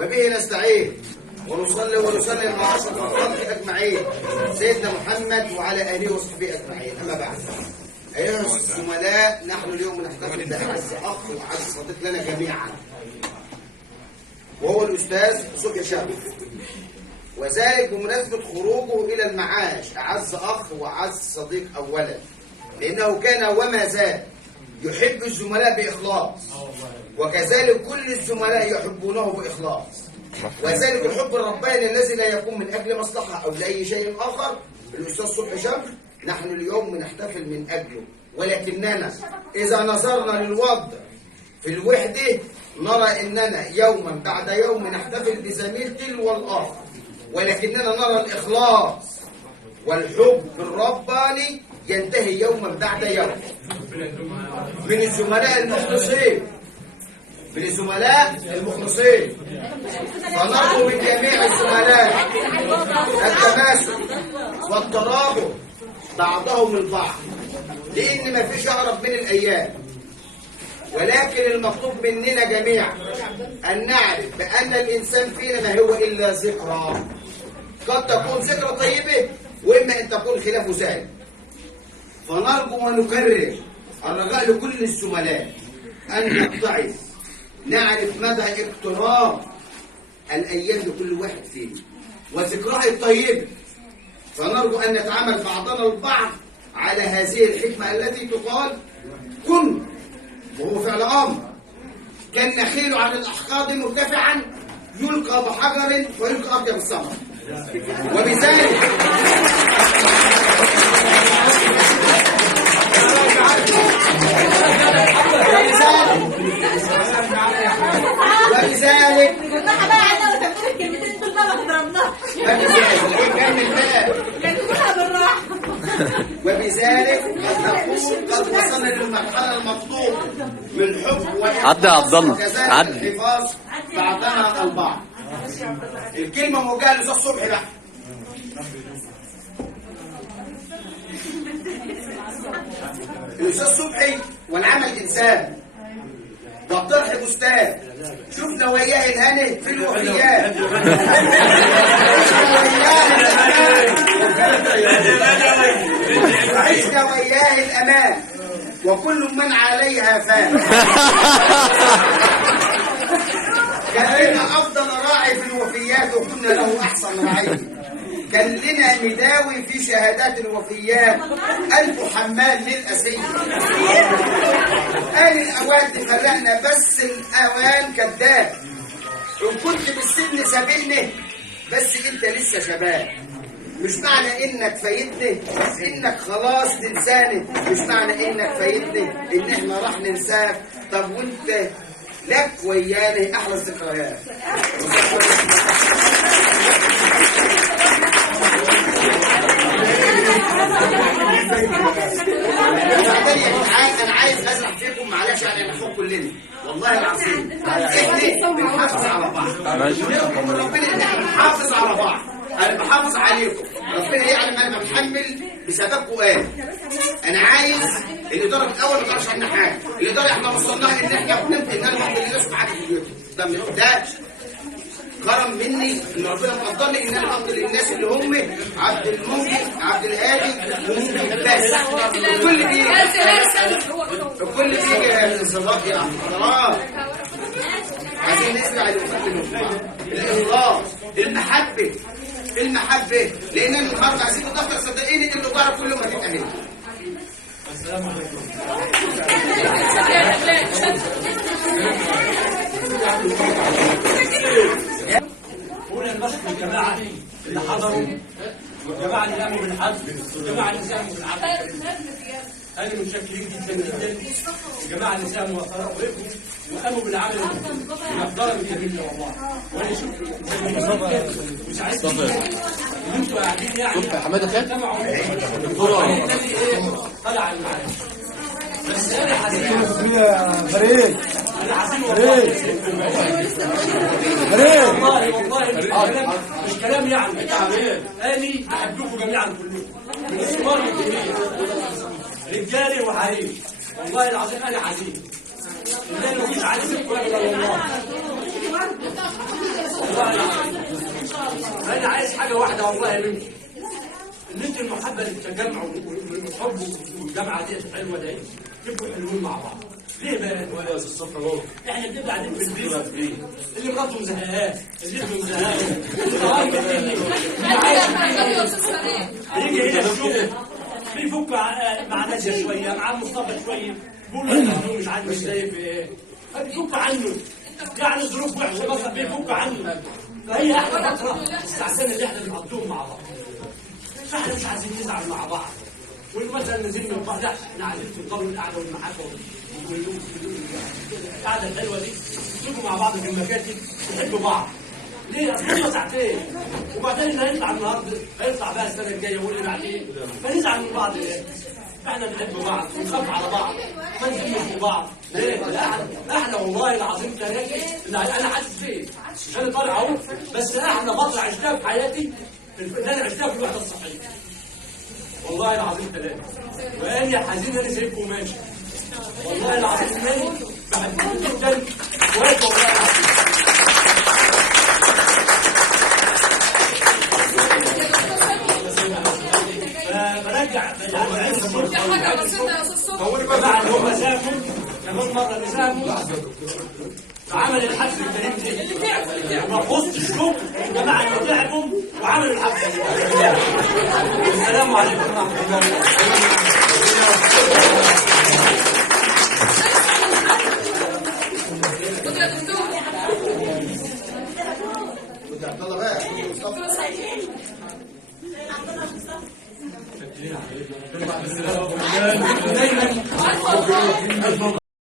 وبه نستعين ونصلي ونسلم على اشرف الخلق اجمعين سيدنا محمد وعلى اله وصحبه اجمعين. اما بعد، ايها الزملاء، نحن اليوم نحتفل باعز اخ واعز صديق لنا جميعا، وهو الاستاذ صبحي شامل، وذلك بمناسبه خروجه الى المعاش. اعز اخ واعز صديق اولا، لانه كان وما زال يحب الزملاء باخلاص، وكذلك كل الزملاء يحبونه باخلاص، وذلك الحب الرباني الذي لا يكون من اجل مصلحه او لاي شيء اخر. الاستاذ صبحي شامل نحن اليوم نحتفل من اجله، ولكننا اذا نظرنا للوضع في الوحده نرى اننا يوما بعد يوم نحتفل بزميل تلو الاخر، ولكننا نرى الاخلاص والحب الرباني ينتهي يوما بعد يوم. من الزملاء المخلصين فنرجو من جميع الزملاء التماسك والترابط بعضهم البعض، لان ما فيش اقرب من الايام. ولكن المطلوب مننا جميعا ان نعرف بان الانسان فينا ما هو الا ذكرى، قد تكون ذكرى طيبه واما ان تكون خلاف ذلك. فنرجو ونكرر الرجاء لكل الزملاء ان نتعظ، نعرف مدى اقتراب الايام لكل واحد فينا وذكرها الطيبه. فنرجو ان نتعامل بعضنا البعض على هذه الحكمه التي تقال كن، وهو فعل امر، كالنخيل على الاحقاد مرتفعا يلقى بحجر ويلقى اطيب الثمر. وبذلك وبذلك قد وصلنا للمرحله المطلوبه من حب وإحسان الحفاظ بعضنا البعض. الكلمه موجهه للاستاذ صبحي بقى. الاستاذ صبحي والعمل انسان والطرح بستان، شفنا وياه الهنا في الوفيات، عشنا وياه الامان، وكل من عليها فان. كان لنا افضل راعي في الوفيات وكنا له احسن رعيه. كان لنا مداوي في شهادات الوفيات، ألف حمال للأسير. قال الأوان تفرقنا بس الأوان كذاب، إن كنت بالسن سابقني بس أنت لسه شباب. مش معنى إنك فايتني إنك خلاص تنساني، مش معنى إنك فايتني إن إحنا راح ننساك. طب وأنت لك وياني أحلى الذكريات. انا عايز ازرع فيكم، معلش يعني نحكم كلنا والله العظيم احنا بنحافظ على بعض، ونطلب من ربنا ان احنا نحافظ على بعض. انا بحافظ عليكم، ربنا يعلم انا بتحمل بسببكم ايه. انا عايز الاداره من الاول ما تعرفش عنا حاجه، الاداره احنا وصلناها ان احنا بنبدا ان انا بعمل للناس وقعدت في بيوتهم. ده كرم مني ان ربنا مقدرني ان انا افضل للناس اللي هم عبد الممكن عبد الهادي وممكن بس. الكل بيجي يا صداقي يا حضرات، عايزين نسمع الاخلاص، المحبه، لان انا النهارده عايزين نتفق، صدقيني ان الاداره كل يوم هتتاهل. السلام عليكم. هنا نشكر الجماعة اللي حضروا، والجماعة اللي قاموا بالحج، والجماعة اللي ساهموا بالعقل. أنا متشكرين جدا جدا الجماعة اللي ساهموا وقفوا وقاموا بالعمل المحترم الجميل ده والله. وأنا شكرا وسعيد جدا إن أنتوا قاعدين يعني تسمعوا طلع المعاش. بس أنا حزين والله مش كلام يعني. أنا أحبكم جميعا كلكم من الصغار للكبير، رجالي وحريم. والله العظيم أنا حزين، إن أنا مفيش عايز والله. حاجه واحده والله يا بنتي، ان انت المحبه للتجمع والحب والجامعه دي الحلوه دي تبقوا حلوين مع بعض. ليه بقى؟ ولا الصبح اهو احنا بنبقى قاعدين في البيت اللي مراته مزهقاه، اللي ابنه مزهقاه، يجي هنا الشغل بيفك مع ناديه شويه، مع مصطفى شويه، بيقول له انه مش عارف ازاي في ايه، فبيفك عنه. يعني ظروف وحشه بس بيفك عنه. فهي احلى فتره الساعتين اللي احنا بنقضيهم مع بعض. فاحنا مش عايزين نزعل مع بعض. والمثل نزلنا من بعض، لا احنا عايزين تفضلوا القعده والمحبه القعده الحلوه دي، تبقوا مع بعض في المكاتب تحبوا بعض. ليه؟ اصل ساعتين وبعدين اللي هيطلع النهارده هيطلع بقى السنه الجايه واللي بعدين، فنزعل من بعض ليه؟ احنا بنحب بعض ونخاف على بعض ما نزعلش بعض. ليه؟ احنا والله العظيم ثلاثه انا حاسس فيه انا طالع اهو، بس احنا فتره عشتها في حياتي اللي انا عشتها في الوحده الصحيه. والله العظيم ثلاثه وقال يا حزين انا سايبكم ماشي. والله العظيم مالي بحبكم جدا واقف والله العظيم. برجع حاجه بسيطه يا استاذ صبحي. بعد هم سافروا كمان مره اللي سافروا عمل الحفل الكريم ده وما في وسط الشغل الجماعه اللي تعبوا وعملوا الحفل. السلام عليكم ورحمه الله.